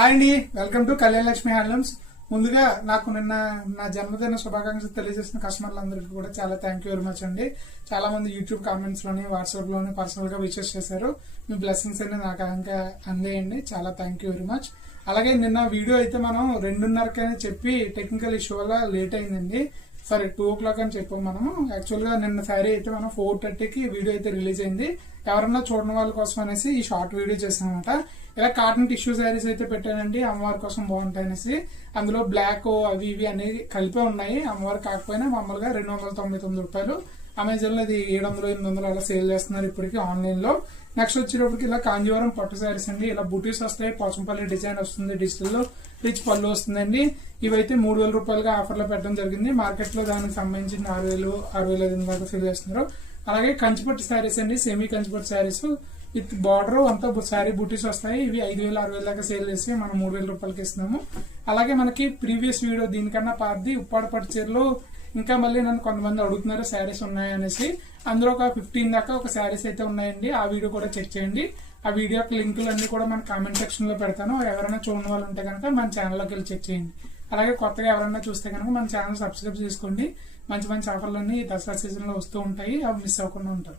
Hi అండి, welcome to Kalyan Lakshmi handlooms. ముందుగా నాకు నిన్న నా జన్మదిన శుభాకాంక్షలు తెలియజేసిన కస్టమర్లందరికీ కూడా చాలా థ్యాంక్ యూ వెరీ మచ్ అండి. చాలా మంది యూట్యూబ్ కామెంట్స్ లోని, వాట్సాప్ లోని పర్సనల్ గా విషెస్ చేశారు. మీ బ్లెస్సింగ్స్ అన్ని నాకు ఇంకా అందేయండి. చాలా థ్యాంక్ యూ వెరీ మచ్. అలాగే నిన్న వీడియో అయితే మనం 2:30 అని చెప్పి టెక్నికల్ ఇష్యూ వల్ల లేట్ అయిందండి. సారీ 2 o'clock అని చెప్పాం మనము. యాక్చువల్ గా నిన్న శారీ అయితే మనం 4:30కి వీడియో అయితే రిలీజ్ అయింది. ఎవరన్నా చూడని వాళ్ళ కోసం అనేసి ఈ షార్ట్ వీడియో చేసామన్నమాట. ఇలా కాటన్ టిష్యూ శారీస్ అయితే పెట్టానండి, అమ్మవారి కోసం బాగుంటాయి అనేసి. అందులో బ్లాక్ అవి ఇవి అనేవి కలిపే ఉన్నాయి. అమ్మవారు కాకపోయినా మామూలుగా 299 రూపాయలు. అమెజాన్ లో ఇది 700-800 అలా సేల్ చేస్తున్నారు ఇప్పటికి ఆన్లైన్ లో. నెక్స్ట్ వచ్చేటప్పటికి ఇలా కాంజీవరం పట్టు శారీస్ అండి. ఇలా బుటీస్ వస్తాయి, పోచంపల్లి డిజైన్ వస్తుంది, డిజిటల్ లో రిచ్ పళ్ళు వస్తుందండి. ఇవైతే 3000 రూపాయలుగా ఆఫర్ లో పెట్టడం జరిగింది. మార్కెట్ లో దానికి సంబంధించి 6000-6500 దాకా సేల్ చేస్తున్నారు. అలాగే కంచిపట్టు శారీస్ అండి, semi Kanchipattu saris with border అంతా శారీ బుటీస్ వస్తాయి. ఇవి 5000-6000 దాకా సేల్ చేసి మనం 3000 రూపాయలకి ఇస్తున్నాము. అలాగే మనకి ప్రీవియస్ వీడియో దీనికన్నా పాతది ఉప్పాడ పట్టు చీరలు ఇంకా మళ్ళీ నన్ను కొంతమంది అడుగుతున్నారు శారీస్ ఉన్నాయనేసి. అందులో ఒక 15 దాకా ఒక శారీస్ అయితే ఉన్నాయండి. ఆ వీడియో కూడా చెక్ చేయండి. ఆ వీడియో లింకులు అన్ని కూడా మన కామెంట్ సెక్షన్ లో పెడతాను. ఎవరైనా చూడని వాళ్ళు ఉంటే కనుక మన ఛానల్లోకి వెళ్ళి చెక్ చేయండి. అలాగే కొత్తగా ఎవరైనా చూస్తే కనుక మన ఛానల్ సబ్స్క్రైబ్ చేసుకోండి. మంచి మంచి ఆఫర్లన్నీ దసరా సీజన్ లో వస్తూ ఉంటాయి, అవి మిస్ అవ్వకుండా ఉంటారు.